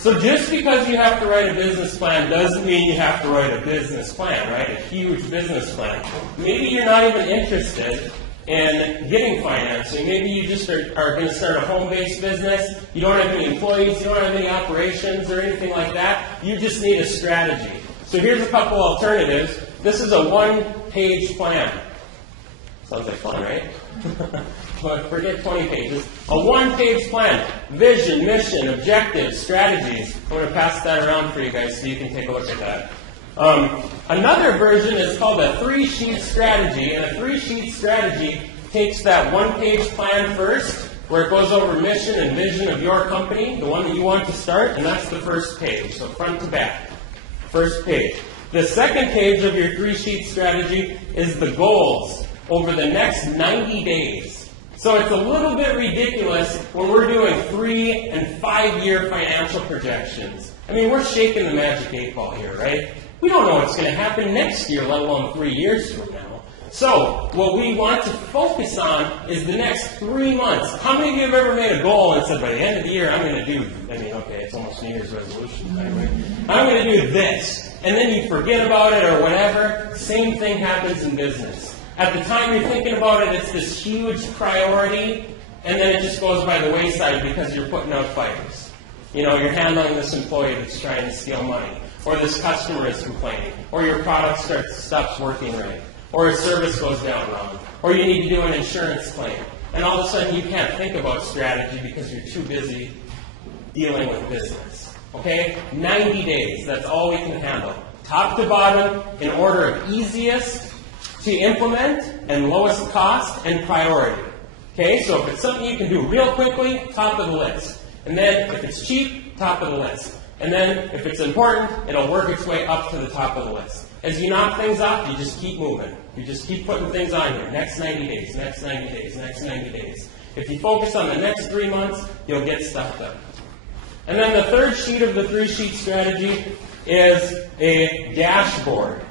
So just because you have to write a business plan doesn't mean you have to write a business plan, right? A huge business plan. Maybe you're not even interested in getting financing. Maybe you just are going to start a home-based business. You don't have any employees, you don't have any operations or anything like that. You just need a strategy. So here's a couple alternatives. This is a one-page plan. Sounds like fun, right? But forget 20 pages. A one-page plan. Vision, mission, objectives, strategies. I'm going to pass that around for you guys so you can take a look at that. Another version is called a three-sheet strategy. And a three-sheet strategy takes that one-page plan first, where it goes over mission and vision of your company, the one that you want to start, and that's the first page. So front to back. First page. The second page of your three-sheet strategy is the goals over the next 90 days. So it's a little bit ridiculous when we're doing 3- and 5-year financial projections. I mean, we're shaking the magic 8 ball here, right? We don't know what's going to happen next year, let alone 3 years from now. So what we want to focus on is the next 3 months. How many of you have ever made a goal and said, by the end of the year, I'm going to do, okay, it's almost New Year's resolution time, right? I'm going to do this. And then you forget about it or whatever. Same thing happens in business. At the time you're thinking about it, it's this huge priority, and then it just goes by the wayside because you're putting out fires. You know, you're handling this employee that's trying to steal money, or this customer is complaining, or your product stops working right, or a service goes down wrong, or you need to do an insurance claim. And all of a sudden you can't think about strategy because you're too busy dealing with business. Okay? 90 days, that's all we can handle. Top to bottom, in order of easiest to implement and lowest cost and priority. Okay, so if it's something you can do real quickly, top of the list. And then if it's cheap, top of the list. And then if it's important, it'll work its way up to the top of the list. As you knock things off, you just keep moving. You just keep putting things on here. Next 90 days, next 90 days, next 90 days. If you focus on the next 3 months, you'll get stuff done. And then the third sheet of the three-sheet strategy is a dashboard.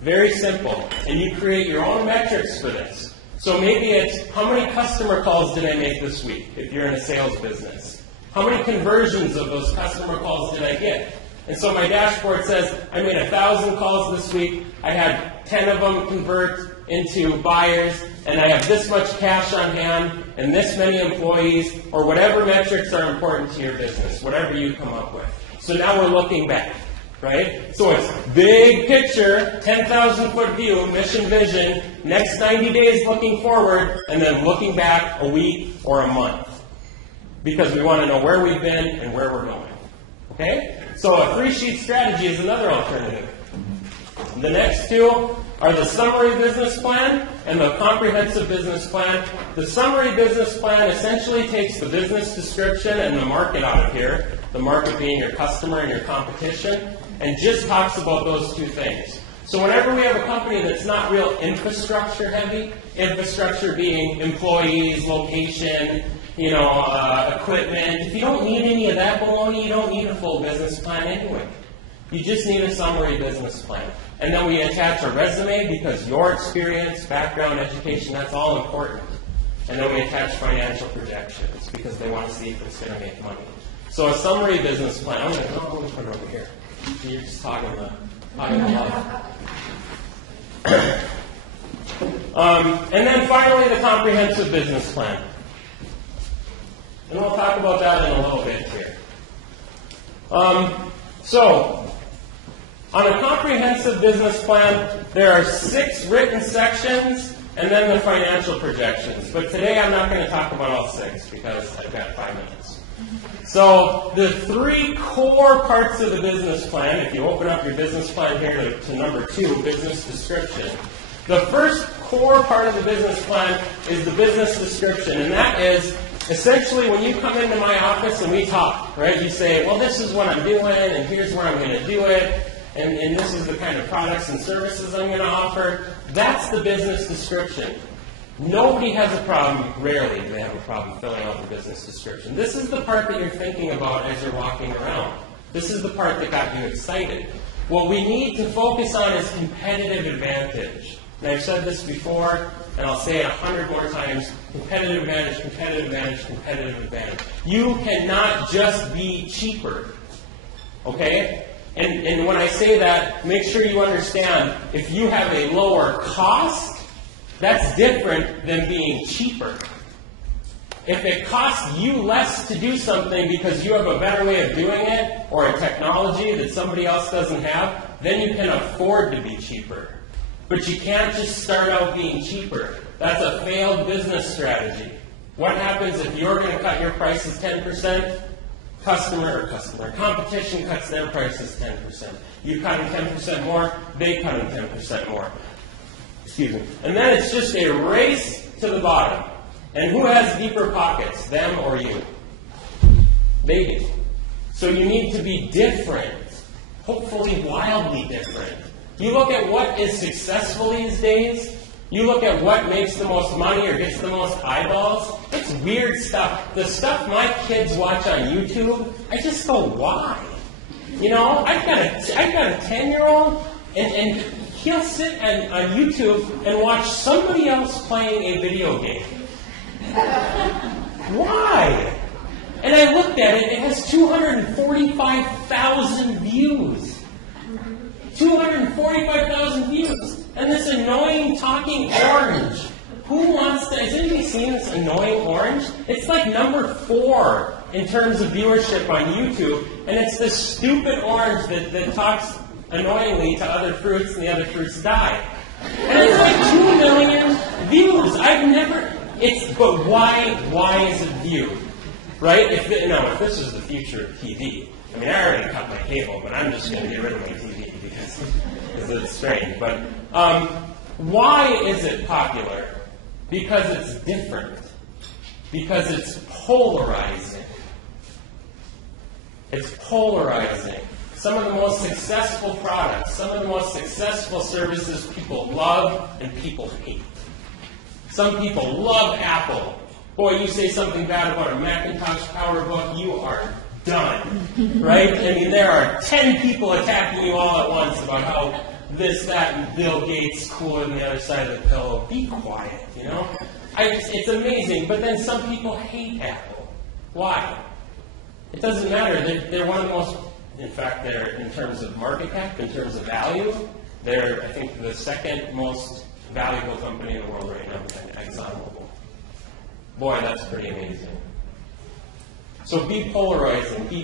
Very simple. And you create your own metrics for this. So maybe it's, how many customer calls did I make this week, if you're in a sales business? How many conversions of those customer calls did I get? And so my dashboard says, I made 1,000 calls this week. I had 10 of them convert into buyers, and I have this much cash on hand, and this many employees, or whatever metrics are important to your business, whatever you come up with. So now we're looking back. Right? So it's big picture, 10,000-foot view, mission, vision, next 90 days looking forward, and then looking back a week or a month. Because we want to know where we've been and where we're going. Okay? So a three-sheet strategy is another alternative. The next two are the summary business plan and the comprehensive business plan. The summary business plan essentially takes the business description and the market out of here, the market being your customer and your competition, and just talks about those two things. So whenever we have a company that's not real infrastructure heavy, infrastructure being employees, location, equipment, if you don't need any of that baloney, you don't need a full business plan anyway. You just need a summary business plan. And then we attach a resume because your experience, background, education, that's all important. And then we attach financial projections because they want to see if it's going to make money. So a summary business plan, I'm going to put it over here. You're just talking a lot. And then finally, the comprehensive business plan. And we'll talk about that in a little bit here. So, on a comprehensive business plan, there are 6 written sections and then the financial projections. But today I'm not going to talk about all 6 because I've got 5 minutes. So the 3 core parts of the business plan, if you open up your business plan here to number 2, business description. The first core part of the business plan is the business description, and that is essentially when you come into my office and we talk, right? You say, well, this is what I'm doing, and here's where I'm going to do it, and this is the kind of products and services I'm going to offer. That's the business description. Nobody has a problem, rarely do they have a problem filling out the business description. This is the part that you're thinking about as you're walking around. This is the part that got you excited. What we need to focus on is competitive advantage. And I've said this before, and I'll say it 100 more times, competitive advantage, competitive advantage, competitive advantage. You cannot just be cheaper. Okay? And when I say that, make sure you understand, if you have a lower cost, that's different than being cheaper. If it costs you less to do something because you have a better way of doing it, or a technology that somebody else doesn't have, then you can afford to be cheaper. But you can't just start out being cheaper. That's a failed business strategy. What happens if you're going to cut your prices 10%? Competition cuts their prices 10%. You cut them 10% more, they cut them 10% more. Excuse me. And then it's just a race to the bottom. And who has deeper pockets, them or you? They do. So you need to be different, hopefully wildly different. You look at what is successful these days, you look at what makes the most money or gets the most eyeballs, it's weird stuff. The stuff my kids watch on YouTube, I just go, why? You know, I've got a 10-year-old, and he'll sit on YouTube and watch somebody else playing a video game. Why? And I looked at it, it has 245,000 views. 245,000 views. And this annoying talking orange. Who wants to, has anybody seen this annoying orange? It's like number 4 in terms of viewership on YouTube, and it's this stupid orange that talks annoyingly to other fruits, and the other fruits die. And it's like 2 million views. But why is it viewed? Right? If this is the future of TV, I mean, I already cut my cable, but I'm just going to get rid of my TV because it's strange. But why is it popular? Because it's different. Because it's polarizing. It's polarizing. Some of the most successful products, some of the most successful services people love and people hate. Some people love Apple. Boy, you say something bad about a Macintosh PowerBook, you are done. Right? I mean, there are 10 people attacking you all at once about how this, that, and Bill Gates cooler than the other side of the pillow. Be quiet, you know? It's amazing, but then some people hate Apple. Why? It doesn't matter. They're one of the most, in fact, they're, in terms of market cap, in terms of value, they're, I think, the second most valuable company in the world right now behind ExxonMobil. Boy, that's pretty amazing. So be polarizing. Be